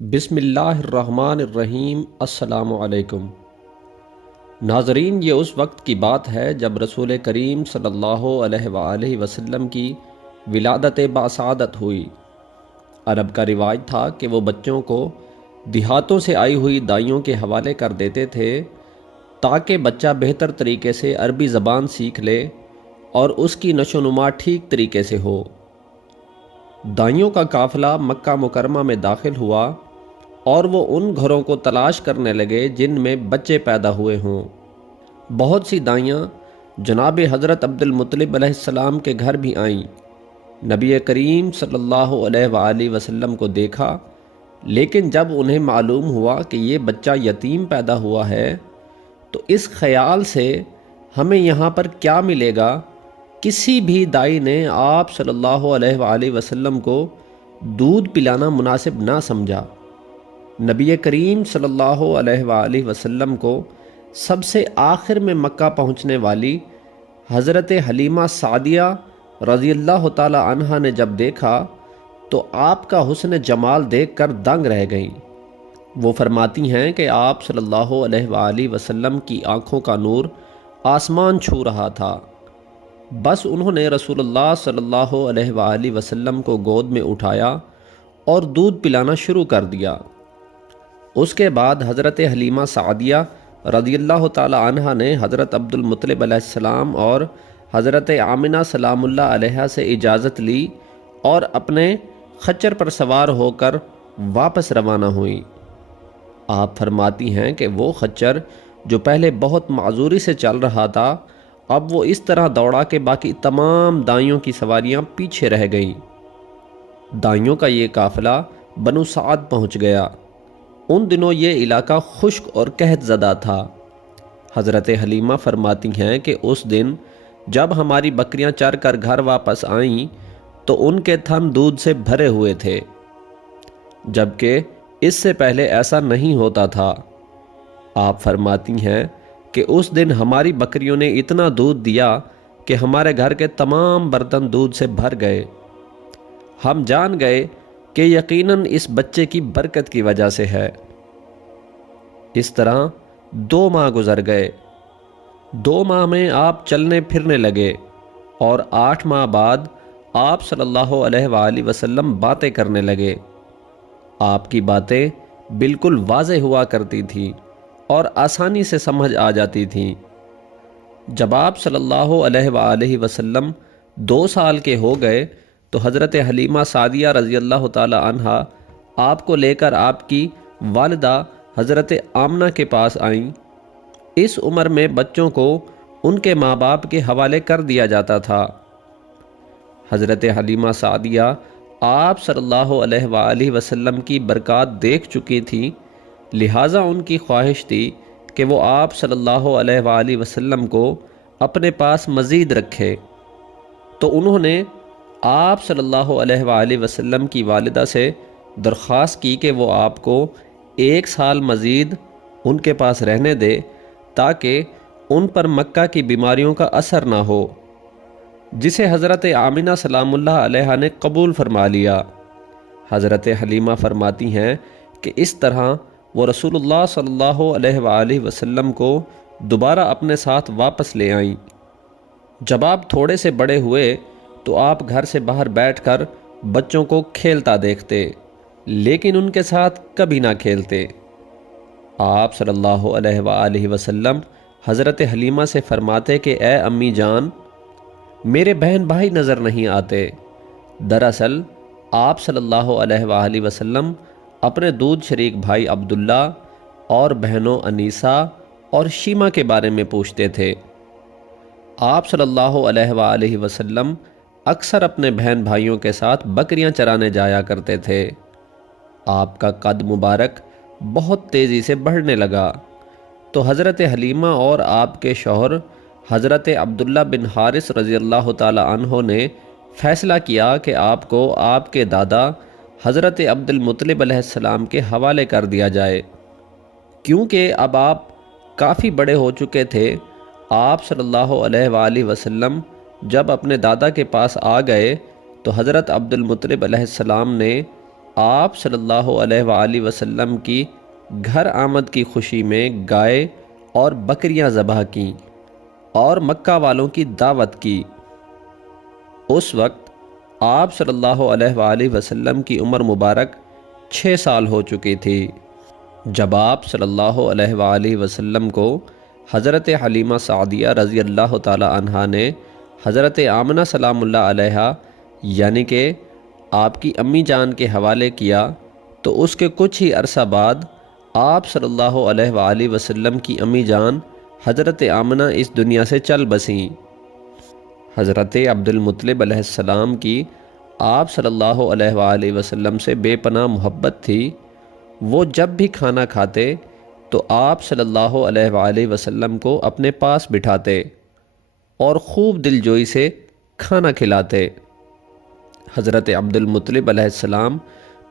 بسم اللہ الرحمن الرحیم۔ السلام علیکم ناظرین، یہ اس وقت کی بات ہے جب رسول کریم صلی اللہ علیہ وآلہ وسلم کی ولادت باسعادت ہوئی۔ عرب کا رواج تھا کہ وہ بچوں کو دیہاتوں سے آئی ہوئی دائیوں کے حوالے کر دیتے تھے تاکہ بچہ بہتر طریقے سے عربی زبان سیکھ لے اور اس کی نشو و نما ٹھیک طریقے سے ہو۔ دائیوں کا قافلہ مکہ مکرمہ میں داخل ہوا اور وہ ان گھروں کو تلاش کرنے لگے جن میں بچے پیدا ہوئے ہوں۔ بہت سی دائیاں جناب حضرت عبد المطلب علیہ السلام کے گھر بھی آئیں۔ نبی کریم صلی اللہ علیہ وآلہ وسلم کو دیکھا، لیکن جب انہیں معلوم ہوا کہ یہ بچہ یتیم پیدا ہوا ہے تو اس خیال سے ہمیں یہاں پر کیا ملے گا، کسی بھی دائی نے آپ صلی اللہ علیہ وآلہ وسلم کو دودھ پلانا مناسب نہ سمجھا۔ نبی کریم صلی اللہ علیہ وآلہ وسلم کو سب سے آخر میں مکہ پہنچنے والی حضرت حلیمہ سعدیہ رضی اللہ تعالی عنہا نے جب دیکھا تو آپ کا حسن جمال دیکھ کر دنگ رہ گئیں۔ وہ فرماتی ہیں کہ آپ صلی اللہ علیہ وآلہ وسلم کی آنکھوں کا نور آسمان چھو رہا تھا۔ بس انہوں نے رسول اللہ صلی اللہ علیہ وآلہ وسلم کو گود میں اٹھایا اور دودھ پلانا شروع کر دیا۔ اس کے بعد حضرت حلیمہ سعدیہ رضی اللہ تعالی عنہا نے حضرت عبد المطلب علیہ السلام اور حضرت آمنہ سلام اللہ علیہا سے اجازت لی اور اپنے خچر پر سوار ہو کر واپس روانہ ہوئی۔ آپ فرماتی ہیں کہ وہ خچر جو پہلے بہت معذوری سے چل رہا تھا، اب وہ اس طرح دوڑا کہ باقی تمام دائیوں کی سواریاں پیچھے رہ گئیں۔ دائیوں کا یہ قافلہ بنو سعد پہنچ گیا۔ ان دنوں یہ علاقہ خشک اور قحط زدہ تھا۔ حضرت حلیمہ فرماتی ہیں کہ اس دن جب ہماری بکریاں چر کر گھر واپس آئیں تو ان کے تھن دودھ سے بھرے ہوئے تھے، جبکہ اس سے پہلے ایسا نہیں ہوتا تھا۔ آپ فرماتی ہیں کہ اس دن ہماری بکریوں نے اتنا دودھ دیا کہ ہمارے گھر کے تمام برتن دودھ سے بھر گئے۔ ہم جان گئے کہ یقیناً اس بچے کی برکت کی وجہ سے ہے۔ اس طرح 2 ماہ گزر گئے۔ 2 ماہ میں آپ چلنے پھرنے لگے اور 8 ماہ بعد آپ صلی اللہ علیہ وآلہ وسلم باتیں کرنے لگے۔ آپ کی باتیں بالکل واضح ہوا کرتی تھیں اور آسانی سے سمجھ آ جاتی تھیں۔ جب آپ صلی اللہ علیہ وآلہ وسلم 2 سال کے ہو گئے تو حضرت حلیمہ سعدیہ رضی اللہ تعالی عنہا آپ کو لے کر آپ کی والدہ حضرت آمنہ کے پاس آئیں۔ اس عمر میں بچوں کو ان کے ماں باپ کے حوالے کر دیا جاتا تھا۔ حضرت حلیمہ سعدیہ آپ صلی اللہ علیہ وآلہ وسلم کی برکات دیکھ چکی تھیں، لہٰذا ان کی خواہش تھی کہ وہ آپ صلی اللہ علیہ وآلہ وسلم کو اپنے پاس مزید رکھے، تو انہوں نے آپ صلی اللہ علیہ وآلہ وسلم کی والدہ سے درخواست کی کہ وہ آپ کو 1 سال مزید ان کے پاس رہنے دے تاکہ ان پر مکہ کی بیماریوں کا اثر نہ ہو، جسے حضرت آمنہ سلام اللہ علیہا نے قبول فرما لیا۔ حضرت حلیمہ فرماتی ہیں کہ اس طرح وہ رسول اللہ صلی اللہ علیہ وآلہ وسلم کو دوبارہ اپنے ساتھ واپس لے آئیں۔ جب آپ تھوڑے سے بڑے ہوئے تو آپ گھر سے باہر بیٹھ کر بچوں کو کھیلتا دیکھتے، لیکن ان کے ساتھ کبھی نہ کھیلتے۔ آپ صلی اللہ علیہ وآلہ وسلم حضرت حلیمہ سے فرماتے کہ اے امی جان، میرے بہن بھائی نظر نہیں آتے۔ دراصل آپ صلی اللہ علیہ وآلہ وسلم اپنے دودھ شریک بھائی عبداللہ اور بہنوں انیسہ اور شیمہ کے بارے میں پوچھتے تھے۔ آپ صلی اللہ علیہ وآلہ وسلم اکثر اپنے بہن بھائیوں کے ساتھ بکریاں چرانے جایا کرتے تھے۔ آپ کا قد مبارک بہت تیزی سے بڑھنے لگا تو حضرت حلیمہ اور آپ کے شوہر حضرت عبداللہ بن حارث رضی اللہ تعالی عنہ نے فیصلہ کیا کہ آپ کو آپ کے دادا حضرت عبد المطلب علیہ السلام کے حوالے کر دیا جائے، کیونکہ اب آپ کافی بڑے ہو چکے تھے۔ آپ صلی اللہ علیہ وآلہ وسلم جب اپنے دادا کے پاس آ گئے تو حضرت عبد المطلب علیہ السلام نے آپ صلی اللہ علیہ وآلہ وسلم کی گھر آمد کی خوشی میں گائے اور بکریاں ذبح کیں اور مکہ والوں کی دعوت کی۔ اس وقت آپ صلی اللہ علیہ وآلہ وسلم کی عمر مبارک 6 سال ہو چکی تھی۔ جب آپ صلی اللہ علیہ وآلہ وسلم کو حضرت حلیمہ سعدیہ رضی اللہ تعالی عنہا نے حضرت آمنہ سلام اللہ علیہا یعنی کہ آپ کی امی جان کے حوالے کیا تو اس کے کچھ ہی عرصہ بعد آپ صلی اللہ علیہ وآلہ وسلم کی امی جان حضرت آمنہ اس دنیا سے چل بسیں۔ حضرت عبد المطلب علیہ السلام کی آپ صلی اللہ علیہ وآلہ وسلم سے بے پناہ محبت تھی۔ وہ جب بھی کھانا کھاتے تو آپ صلی اللہ علیہ وآلہ وسلم کو اپنے پاس بٹھاتے اور خوب دلجوئی سے کھانا کھلاتے۔ حضرت عبد المطلب علیہ السلام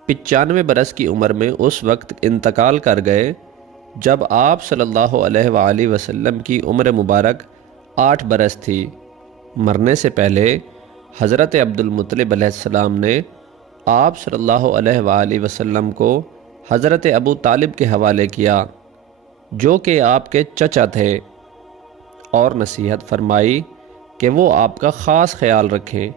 95 برس کی عمر میں اس وقت انتقال کر گئے جب آپ صلی اللہ علیہ وآلہ وسلم کی عمر مبارک 8 برس تھی۔ مرنے سے پہلے حضرت عبد المطلب علیہ السلام نے آپ صلی اللہ علیہ وآلہ وسلم کو حضرت ابو طالب کے حوالے کیا جو کہ آپ کے چچا تھے، اور نصیحت فرمائی کہ وہ آپ کا خاص خیال رکھیں